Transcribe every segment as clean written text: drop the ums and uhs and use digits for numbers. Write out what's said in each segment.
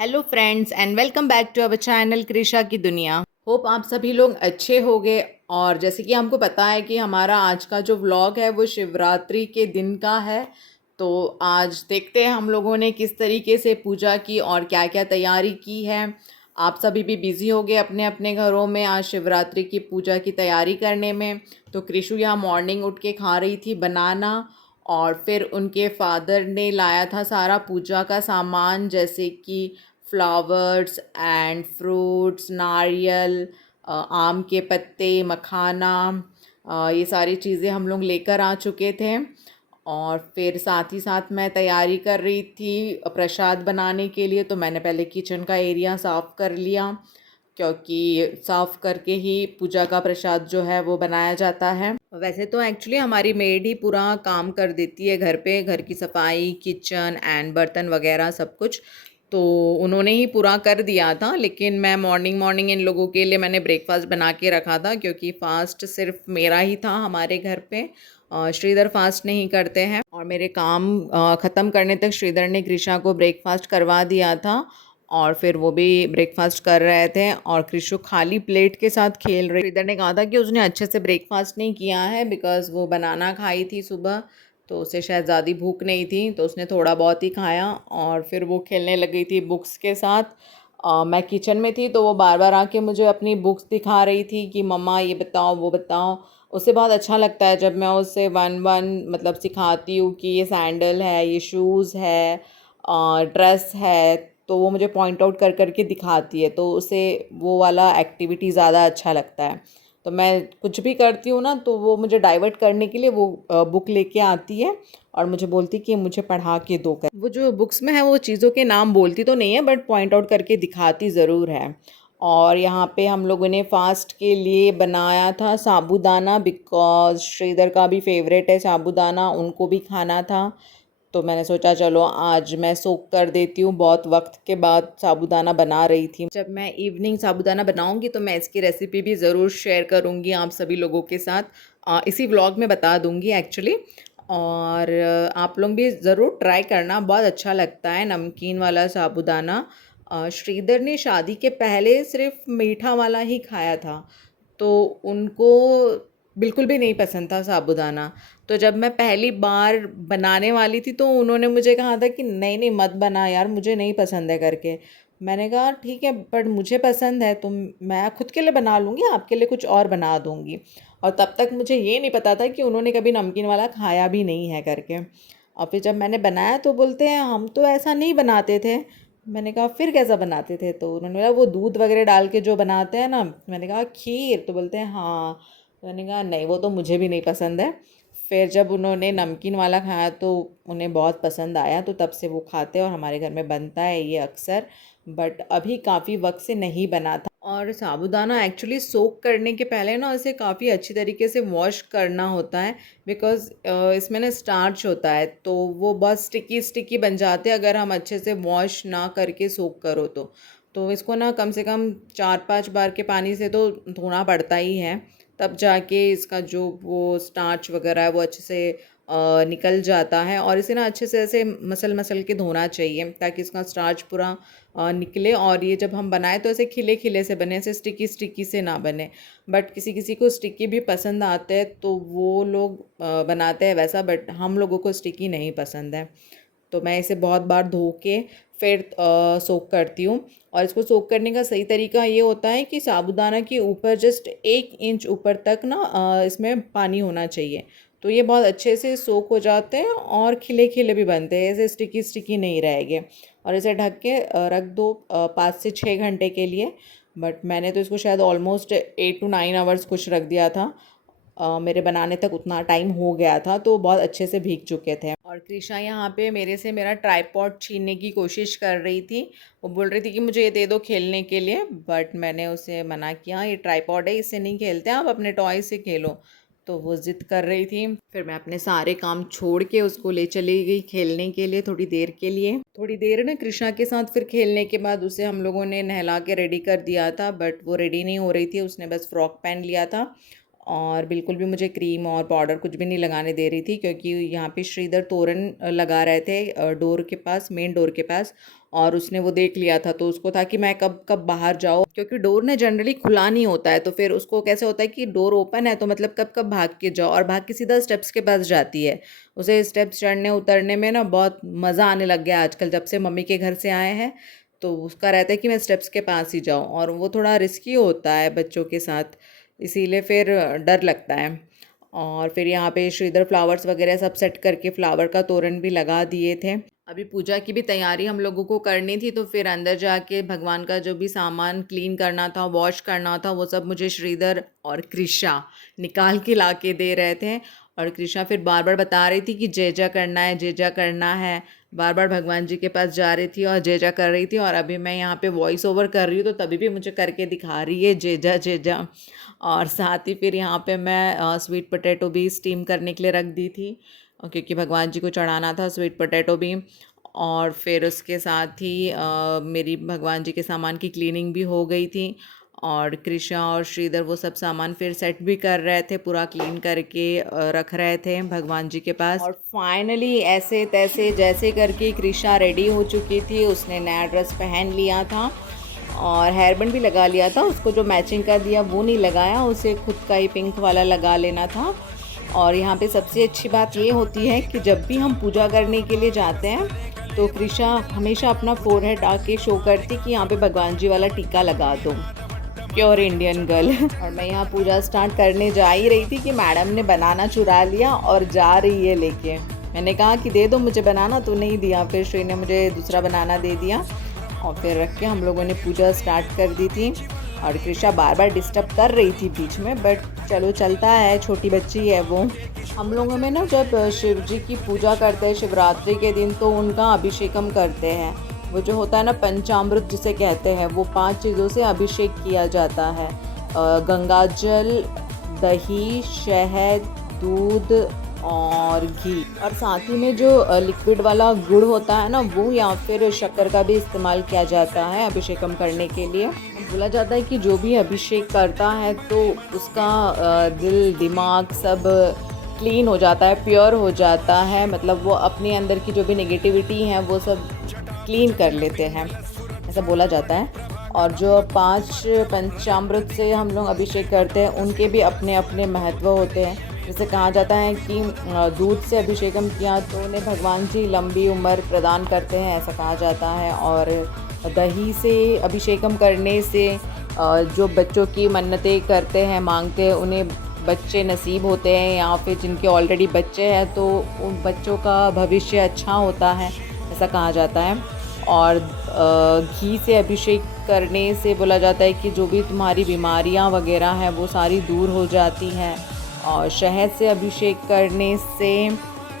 Hello friends and welcome back to our channel Krisha की दुनिया। Hope आप सभी लोग अच्छे होंगे। और जैसे कि हमको पता है कि हमारा आज का जो व्लॉग है वो शिवरात्रि के दिन का है। तो आज देखते हैं हम लोगों ने किस तरीके से पूजा की और क्या क्या तैयारी की है। आप सभी भी बिज़ी हो गए अपने अपने घरों में आज शिवरात्रि की पूजा की तैयारी करने में। तो कृषु यहाँ मॉर्निंग उठ के खा रही थी बनाना, और फिर उनके फादर ने लाया था सारा पूजा का सामान, जैसे कि फ्लावर्स एंड फ्रूट्स, नारियल, आम के पत्ते, मखाना, ये सारी चीज़ें हम लोग लेकर आ चुके थे। और फिर साथ ही साथ मैं तैयारी कर रही थी प्रसाद बनाने के लिए। तो मैंने पहले किचन का एरिया साफ़ कर लिया, क्योंकि साफ़ करके ही पूजा का प्रसाद जो है वो बनाया जाता है। वैसे तो एक्चुअली हमारी मेड ही पूरा काम कर देती है घर पे, घर की सफाई, किचन एंड बर्तन वगैरह सब कुछ। तो उन्होंने ही पूरा कर दिया था, लेकिन मैं मॉर्निंग मॉर्निंग इन लोगों के लिए मैंने ब्रेकफास्ट बना के रखा था, क्योंकि फ़ास्ट सिर्फ मेरा ही था हमारे घर पे। श्रीधर फास्ट नहीं करते हैं, और मेरे काम ख़त्म करने तक श्रीधर ने कृषा को ब्रेकफास्ट करवा दिया था। और फिर वो भी ब्रेकफास्ट कर रहे थे और कृषु खाली प्लेट के साथ खेल रही। श्रीधर ने कहा था कि उसने अच्छे से ब्रेकफास्ट नहीं किया है, बिकॉज़ वो बनाना खाई थी सुबह, तो उसे शायद ज़्यादा भूख नहीं थी, तो उसने थोड़ा बहुत ही खाया और फिर वो खेलने लग गई थी बुक्स के साथ। मैं किचन में थी तो वो बार बार आके मुझे अपनी बुक्स दिखा रही थी कि मम्मा ये बताओ वो बताओ। उसे बहुत अच्छा लगता है जब मैं उससे वन वन मतलब सिखाती हूँ कि ये सैंडल है, ये शूज़ है, ड्रेस है, तो वो मुझे पॉइंट आउट कर कर के दिखाती है, तो उसे वो वाला एक्टिविटी ज़्यादा अच्छा लगता है। तो मैं कुछ भी करती हूँ ना, तो वो मुझे डाइवर्ट करने के लिए वो बुक लेके आती है और मुझे बोलती कि मुझे पढ़ा के दो कर। वो जो बुक्स में है वो चीज़ों के नाम बोलती तो नहीं है, बट पॉइंट आउट करके दिखाती ज़रूर है। और यहाँ पे हम लोगों ने फास्ट के लिए बनाया था साबूदाना, बिकॉज श्रीधर का भी फेवरेट है साबूदाना, उनको भी खाना था। तो मैंने सोचा चलो आज मैं सोक कर देती हूँ, बहुत वक्त के बाद साबूदाना बना रही थी। जब मैं इवनिंग साबूदाना बनाऊँगी तो मैं इसकी रेसिपी भी ज़रूर शेयर करूँगी आप सभी लोगों के साथ, इसी व्लॉग में बता दूँगी एक्चुअली। और आप लोग भी ज़रूर ट्राई करना, बहुत अच्छा लगता है नमकीन वाला साबूदाना। श्रीधर ने शादी के पहले सिर्फ मीठा वाला ही खाया था, तो उनको बिल्कुल भी नहीं पसंद था साबूदाना। तो जब मैं पहली बार बनाने वाली थी तो उन्होंने मुझे कहा था कि नहीं नहीं मत बना यार, मुझे नहीं पसंद है करके। मैंने कहा ठीक है, बट मुझे पसंद है, तो मैं खुद के लिए बना लूँगी, आपके लिए कुछ और बना दूँगी। और तब तक मुझे ये नहीं पता था कि उन्होंने कभी नमकीन वाला खाया भी नहीं है करके। और फिर जब मैंने बनाया तो बोलते हैं हम तो ऐसा नहीं बनाते थे। मैंने कहा फिर कैसा बनाते थे? तो उन्होंने बोला वो दूध वगैरह डाल के जो बनाते हैं ना। मैंने कहा खीर? तो बोलते हैं हाँ। मैंने कहा नहीं, वो तो मुझे भी नहीं पसंद है। फिर जब उन्होंने नमकीन वाला खाया तो उन्हें बहुत पसंद आया, तो तब से वो खाते हैं और हमारे घर में बनता है ये अक्सर। बट अभी काफ़ी वक्त से नहीं बना था। और साबूदाना एक्चुअली सोक करने के पहले ना इसे काफ़ी अच्छी तरीके से वॉश करना होता है, बिकॉज़ इसमें ना स्टार्च होता है, तो वो बहुत स्टिकी स्टिकी बन जाते हैं अगर हम अच्छे से वॉश ना करके सोक करो तो इसको ना कम से कम 4-5 बार के पानी से तो धोना पड़ता ही है, तब जाके इसका जो वो स्टार्च वगैरह है वो अच्छे से निकल जाता है। और इसे ना अच्छे से ऐसे मसल मसल के धोना चाहिए ताकि इसका स्टार्च पूरा निकले, और ये जब हम बनाए तो ऐसे खिले खिले से बने, ऐसे स्टिकी स्टिकी से ना बने। बट किसी किसी को स्टिकी भी पसंद आते हैं तो वो लोग बनाते हैं वैसा, बट हम लोगों को स्टिकी नहीं पसंद है। तो मैं इसे बहुत बार धो के फिर सोक करती हूँ। और इसको सोक करने का सही तरीका ये होता है कि साबूदाना के ऊपर जस्ट 1 इंच ऊपर तक ना इसमें पानी होना चाहिए, तो ये बहुत अच्छे से सोक हो जाते हैं और खिले खिले भी बनते हैं, ऐसे स्टिकी स्टिकी नहीं रहेंगे। और इसे ढक के रख दो 5 से 6 घंटे के लिए। बट मैंने तो इसको शायद ऑलमोस्ट 8 to 9 आवर्स कुछ रख दिया था। मेरे बनाने तक उतना टाइम हो गया था, तो बहुत अच्छे से भीग चुके थे। और कृषा यहाँ पे मेरे से मेरा ट्राइपॉड छीनने की कोशिश कर रही थी। वो बोल रही थी कि मुझे ये दे दो खेलने के लिए, बट मैंने उसे मना किया, ये ट्राइपॉड है, इससे नहीं खेलते, आप अपने टॉय से खेलो। तो वो ज़िद कर रही थी। फिर मैं अपने सारे काम छोड़ के उसको ले चली गई खेलने के लिए थोड़ी देर के लिए। थोड़ी देर ना कृष्णा के साथ फिर खेलने के बाद उसे हम लोगों ने नहला के रेडी कर दिया था, बट वो रेडी नहीं हो रही थी, उसने बस फ्रॉक पहन लिया था। और बिल्कुल भी मुझे क्रीम और पाउडर कुछ भी नहीं लगाने दे रही थी, क्योंकि यहाँ पे श्रीधर तोरण लगा रहे थे डोर के पास, मेन डोर के पास। और उसने वो देख लिया था, तो उसको था कि मैं कब कब बाहर जाऊँ, क्योंकि डोर ने जनरली खुला नहीं होता है, तो फिर उसको कैसे होता है कि डोर ओपन है तो मतलब कब कब भाग के जाओ, और भाग के सीधा स्टेप्स के पास जाती है। उसे स्टेप्स चढ़ने उतरने में ना बहुत मज़ा आने लग गया आजकल, जब से मम्मी के घर से आए हैं। तो उसका रहता है कि मैं स्टेप्स के पास ही जाऊँ, और वो थोड़ा रिस्की होता है बच्चों के साथ, इसीलिए फिर डर लगता है। और फिर यहाँ पे श्रीधर फ्लावर्स वगैरह सब सेट करके फ्लावर का तोरण भी लगा दिए थे। अभी पूजा की भी तैयारी हम लोगों को करनी थी, तो फिर अंदर जाके भगवान का जो भी सामान क्लीन करना था, वॉश करना था, वो सब मुझे श्रीधर और कृषा निकाल के ला के दे रहे थे। और कृष्णा फिर बार बार बता रही थी कि जेजा करना है, जेजा करना है, बार बार भगवान जी के पास जा रही थी और जेजा कर रही थी। और अभी मैं यहाँ पे वॉइस ओवर कर रही हूँ, तो तभी भी मुझे करके दिखा रही है जेजा जेजा। और साथ ही फिर यहाँ पे मैं स्वीट पोटैटो भी स्टीम करने के लिए रख दी थी, क्योंकि भगवान जी को चढ़ाना था स्वीट पोटैटो भी। और फिर उसके साथ ही मेरी भगवान जी के सामान की क्लीनिंग भी हो गई थी। और कृष्णा और श्रीधर वो सब सामान फिर सेट भी कर रहे थे, पूरा क्लीन करके रख रहे थे भगवान जी के पास। और फाइनली ऐसे तैसे जैसे करके कृष्णा रेडी हो चुकी थी, उसने नया ड्रेस पहन लिया था और हेयर बैंड भी लगा लिया था। उसको जो मैचिंग का दिया वो नहीं लगाया, उसे खुद का ही पिंक वाला लगा लेना था। और यहाँ पे सबसे अच्छी बात ये होती है कि जब भी हम पूजा करने के लिए जाते हैं तो कृषा हमेशा अपना फोरहेड आके शो करती कि यहाँ पे भगवान जी वाला टीका लगा दो, प्योर इंडियन गर्ल। और मैं यहाँ पूजा स्टार्ट करने जा ही रही थी कि मैडम ने बनाना चुरा लिया और जा रही है लेके। मैंने कहा कि दे दो मुझे बनाना, तो नहीं दिया। फिर श्री ने मुझे दूसरा बनाना दे दिया और फिर रख के हम लोगों ने पूजा स्टार्ट कर दी थी। और कृषा बार बार डिस्टर्ब कर रही थी बीच में, बट चलो चलता है, छोटी बच्ची है वो। हम लोगों में ना जब शिव जी की पूजा करते हैं शिवरात्रि के दिन, तो उनका अभिषेकम करते हैं। वो जो होता है ना पंचामृत जिसे कहते हैं, वो 5 चीज़ों से अभिषेक किया जाता है। गंगा जल, दही, शहद, दूध और घी। और साथ ही में जो लिक्विड वाला गुड़ होता है ना, वो या फिर शक्कर का भी इस्तेमाल किया जाता है अभिषेकम करने के लिए। बोला जाता है कि जो भी अभिषेक करता है तो उसका दिल दिमाग सब क्लीन हो जाता है, प्योर हो जाता है, मतलब वो अपने अंदर की जो भी नेगेटिविटी है वो सब क्लीन कर लेते हैं, ऐसा बोला जाता है। और जो 5 पंचामृत से हम लोग अभिषेक करते हैं उनके भी अपने अपने महत्व होते हैं। जैसे कहा जाता है कि दूध से अभिषेकम किया तो उन्हें भगवान जी लंबी उम्र प्रदान करते हैं, ऐसा कहा जाता है। और दही से अभिषेकम करने से जो बच्चों की मन्नतें करते हैं, मांगते हैं, उन्हें बच्चे नसीब होते हैं, या फिर जिनके ऑलरेडी बच्चे हैं तो उन बच्चों का भविष्य अच्छा होता है, ऐसा कहा जाता है। और घी से अभिषेक करने से बोला जाता है कि जो भी तुम्हारी बीमारियां वगैरह हैं वो सारी दूर हो जाती हैं। और शहद से अभिषेक करने से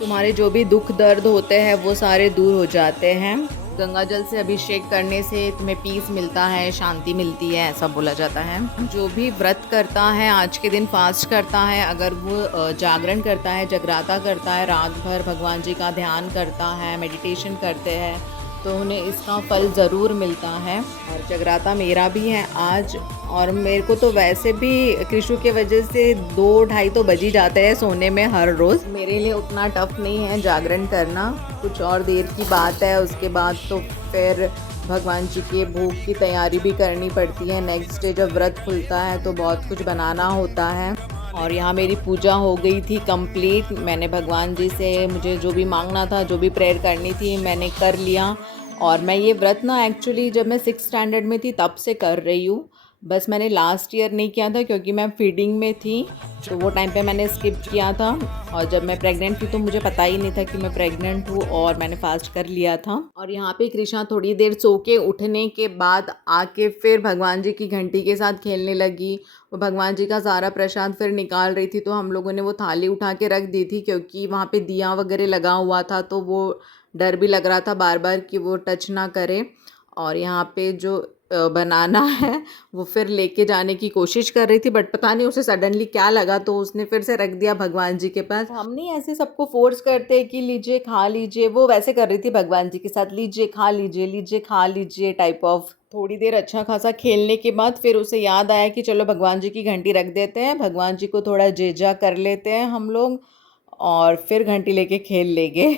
तुम्हारे जो भी दुख दर्द होते हैं वो सारे दूर हो जाते हैं। गंगा जल से अभिषेक करने से तुम्हें पीस मिलता है, शांति मिलती है, ऐसा बोला जाता है। जो भी व्रत करता है, आज के दिन फास्ट करता है, अगर वो जागरण करता है, जगराता करता है, रात भर भगवान जी का ध्यान करता है, मेडिटेशन करते हैं, तो उन्हें इसका फल ज़रूर मिलता है। और जगराता मेरा भी है आज, और मेरे को तो वैसे भी कृषु के वजह से 2-2:30 तो बज ही जाते हैं सोने में हर रोज़। मेरे लिए उतना टफ नहीं है जागरण करना, कुछ और देर की बात है। उसके बाद तो फिर भगवान जी के भोग की तैयारी भी करनी पड़ती है। नेक्स्ट डे जब व्रत खुलता है तो बहुत कुछ बनाना होता है। और यहाँ मेरी पूजा हो गई थी कंप्लीट। मैंने भगवान जी से मुझे जो भी मांगना था, जो भी प्रेयर करनी थी, मैंने कर लिया। और मैं ये व्रत ना एक्चुअली जब मैं 6th स्टैंडर्ड में थी तब से कर रही हूँ, बस मैंने लास्ट ईयर नहीं किया था क्योंकि मैं फीडिंग में थी, तो वो टाइम पे मैंने स्किप किया था। और जब मैं प्रेग्नेंट थी तो मुझे पता ही नहीं था कि मैं प्रेग्नेंट हूँ, और मैंने फास्ट कर लिया था। और यहाँ पे कृष्णा थोड़ी देर सो के उठने के बाद आके फिर भगवान जी की घंटी के साथ खेलने लगी। वो भगवान जी का सारा प्रसाद फिर निकाल रही थी, तो हम लोगों ने वो थाली उठा के रख दी थी क्योंकि वहाँ पे दिया वगैरह लगा हुआ था, तो वो डर भी लग रहा था बार बार कि वो टच ना करे। और यहाँ पे जो बनाना है वो फिर लेके जाने की कोशिश कर रही थी, बट पता नहीं उसे सडनली क्या लगा, तो उसने फिर से रख दिया भगवान जी के पास। हम नहीं ऐसे सबको फोर्स करते कि लीजिए खा लीजिए, वो वैसे कर रही थी भगवान जी के साथ, लीजिए खा लीजिए, लीजिए खा लीजिए टाइप ऑफ। थोड़ी देर अच्छा खासा खेलने के बाद फिर उसे याद आया कि चलो भगवान जी की घंटी रख देते हैं, भगवान जी को थोड़ा जेजा कर लेते हैं हम लोग, और फिर घंटी लेके खेल लेंगे।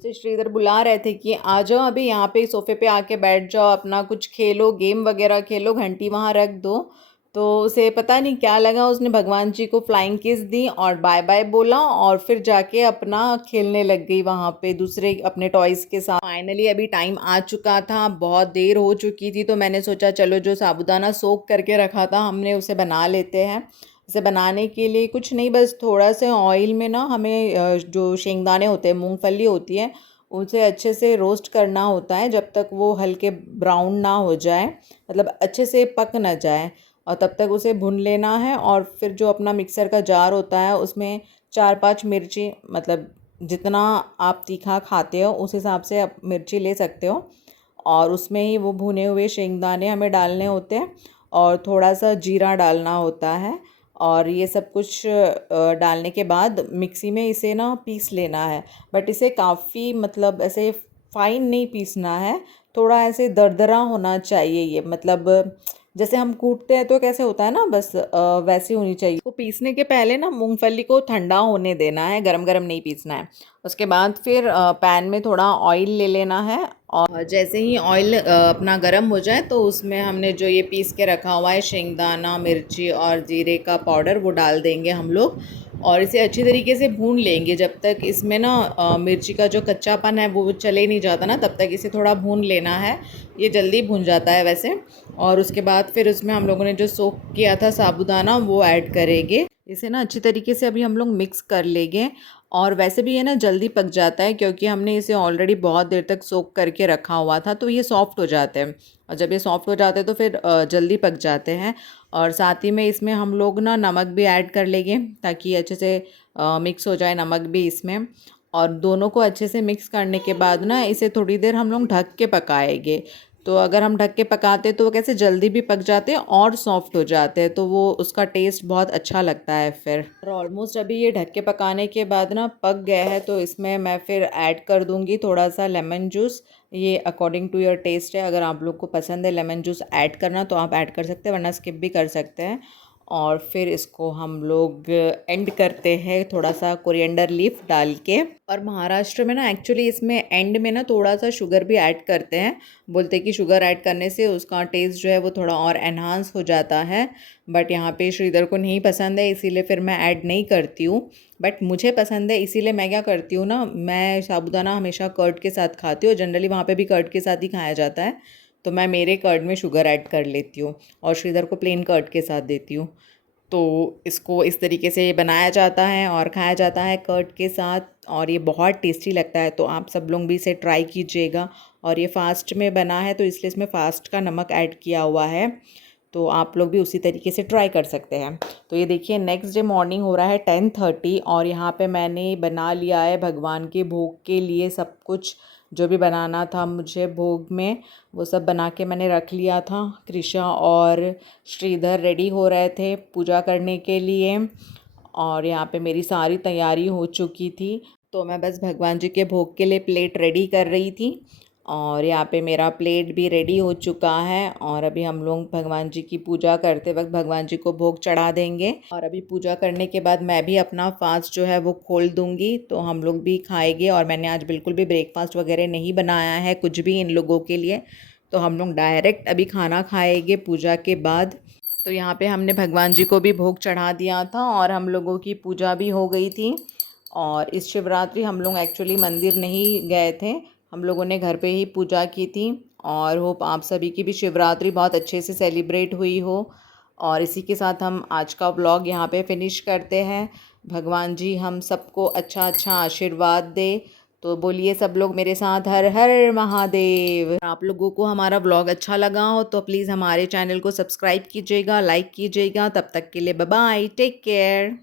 से श्रीधर बुला रहे थे कि आ जाओ अभी यहाँ पे सोफ़े पे आके बैठ जाओ, अपना कुछ खेलो, गेम वगैरह खेलो, घंटी वहाँ रख दो। तो उसे पता नहीं क्या लगा, उसने भगवान जी को फ्लाइंग किस दी और बाय बाय बोला और फिर जाके अपना खेलने लग गई वहाँ पे दूसरे अपने टॉयज़ के साथ। फाइनली अभी टाइम आ चुका था, बहुत देर हो चुकी थी, तो मैंने सोचा चलो जो साबूदाना सोख करके रखा था हमने उसे बना लेते हैं। इसे बनाने के लिए कुछ नहीं, बस थोड़ा सा ऑयल में ना हमें जो शेंगदाने होते हैं, मूंगफली होती है, उसे अच्छे से रोस्ट करना होता है जब तक वो हल्के ब्राउन ना हो जाए, मतलब अच्छे से पक ना जाए, और तब तक उसे भून लेना है। और फिर जो अपना मिक्सर का जार होता है उसमें 4-5 मिर्ची, मतलब जितना आप तीखा खाते हो उस हिसाब से आप मिर्ची ले सकते हो, और उसमें ही वो भुने हुए शेंगदाने हमें डालने होते हैं और थोड़ा सा जीरा डालना होता है। और ये सब कुछ डालने के बाद मिक्सी में इसे ना पीस लेना है, बट इसे काफ़ी मतलब ऐसे फाइन नहीं पीसना है, थोड़ा ऐसे दरदरा होना चाहिए ये, मतलब जैसे हम कूटते हैं तो कैसे होता है ना, बस वैसी होनी चाहिए। तो पीसने के पहले ना मूंगफली को ठंडा होने देना है, गरम गरम नहीं पीसना है। उसके बाद फिर पैन में थोड़ा ऑयल ले लेना है, और जैसे ही ऑयल अपना गरम हो जाए तो उसमें हमने जो ये पीस के रखा हुआ है शेंगदाना, मिर्ची और जीरे का पाउडर वो डाल देंगे हम लोग, और इसे अच्छी तरीके से भून लेंगे जब तक इसमें ना मिर्ची का जो कच्चापन है वो चले नहीं जाता ना, तब तक इसे थोड़ा भून लेना है। ये जल्दी भून जाता है वैसे। और उसके बाद फिर उसमें हम लोगों ने जो सोक किया था साबूदाना वो ऐड करेंगे। इसे ना अच्छी तरीके से अभी हम लोग मिक्स कर लेंगे। और वैसे भी ये ना जल्दी पक जाता है क्योंकि हमने इसे ऑलरेडी बहुत देर तक सोक करके रखा हुआ था, तो ये सॉफ्ट हो जाते हैं, और जब ये सॉफ्ट हो जाते हैं तो फिर जल्दी पक जाते हैं। और साथ ही में इसमें हम लोग ना नमक भी ऐड कर लेंगे ताकि अच्छे से मिक्स हो जाए नमक भी इसमें। और दोनों को अच्छे से मिक्स करने के बाद ना इसे थोड़ी देर हम लोग ढक के पकाएंगे। तो अगर हम ढक के पकाते तो वो कैसे जल्दी भी पक जाते हैं और सॉफ्ट हो जाते हैं, तो वो उसका टेस्ट बहुत अच्छा लगता है फिर। और ऑलमोस्ट अभी ये ढक के पकाने के बाद ना पक गया है, तो इसमें मैं फिर ऐड कर दूंगी थोड़ा सा लेमन जूस। ये अकॉर्डिंग टू योर टेस्ट है, अगर आप लोग को पसंद है लेमन जूस ऐड करना तो आप ऐड कर सकते हैं, वरना स्किप भी कर सकते हैं। और फिर इसको हम लोग एंड करते हैं थोड़ा सा कोरिएंडर लीफ डाल के। और महाराष्ट्र में ना एक्चुअली इसमें एंड में ना थोड़ा सा शुगर भी ऐड करते हैं, बोलते हैं कि शुगर ऐड करने से उसका टेस्ट जो है वो थोड़ा और एनहांस हो जाता है। बट यहाँ पे श्रीधर को नहीं पसंद है, इसीलिए फिर मैं ऐड नहीं करती हूँ। बट मुझे पसंद है, इसीलिए मैं क्या करती हूँ ना, मैं साबूदाना हमेशा कर्ड के साथ खाती हूँ, जनरली वहाँ पे भी कर्ड के साथ ही खाया जाता है, तो मैं मेरे कर्ड में शुगर ऐड कर लेती हूँ और श्रीधर को प्लेन कर्ड के साथ देती हूँ। तो इसको इस तरीके से बनाया जाता है और खाया जाता है कर्ड के साथ, और ये बहुत टेस्टी लगता है, तो आप सब लोग भी इसे ट्राई कीजिएगा। और ये फास्ट में बना है तो इसलिए इसमें फास्ट का नमक ऐड किया हुआ है, तो आप लोग भी उसी तरीके से ट्राई कर सकते हैं। तो ये देखिए नेक्स्ट डे मॉर्निंग हो रहा है 10:30, और यहाँ पे मैंने बना लिया है भगवान के भोग के लिए सब कुछ, जो भी बनाना था मुझे भोग में वो सब बना के मैंने रख लिया था। कृषा और श्रीधर रेडी हो रहे थे पूजा करने के लिए, और यहाँ पे मेरी सारी तैयारी हो चुकी थी, तो मैं बस भगवान जी के भोग के लिए प्लेट रेडी कर रही थी। और यहाँ पे मेरा प्लेट भी रेडी हो चुका है, और अभी हम लोग भगवान जी की पूजा करते वक्त भगवान जी को भोग चढ़ा देंगे, और अभी पूजा करने के बाद मैं भी अपना फास्ट जो है वो खोल दूँगी, तो हम लोग भी खाएंगे। और मैंने आज बिल्कुल भी ब्रेकफास्ट वगैरह नहीं बनाया है कुछ भी इन लोगों के लिए, तो हम लोग डायरेक्ट अभी खाना खाएंगे पूजा के बाद। तो यहाँ पे हमने भगवान जी को भी भोग चढ़ा दिया था और हम लोगों की पूजा भी हो गई थी। और इस शिवरात्रि हम लोग एक्चुअली मंदिर नहीं गए थे, हम लोगों ने घर पे ही पूजा की थी। और होप आप सभी की भी शिवरात्रि बहुत अच्छे से सेलिब्रेट हुई हो। और इसी के साथ हम आज का व्लॉग यहाँ पे फिनिश करते हैं। भगवान जी हम सबको अच्छा अच्छा आशीर्वाद दे। तो बोलिए सब लोग मेरे साथ, हर हर महादेव। आप लोगों को हमारा व्लॉग अच्छा लगा हो तो प्लीज़ हमारे चैनल को सब्सक्राइब कीजिएगा, लाइक कीजिएगा। तब तक के लिए बाय बाय, टेक केयर।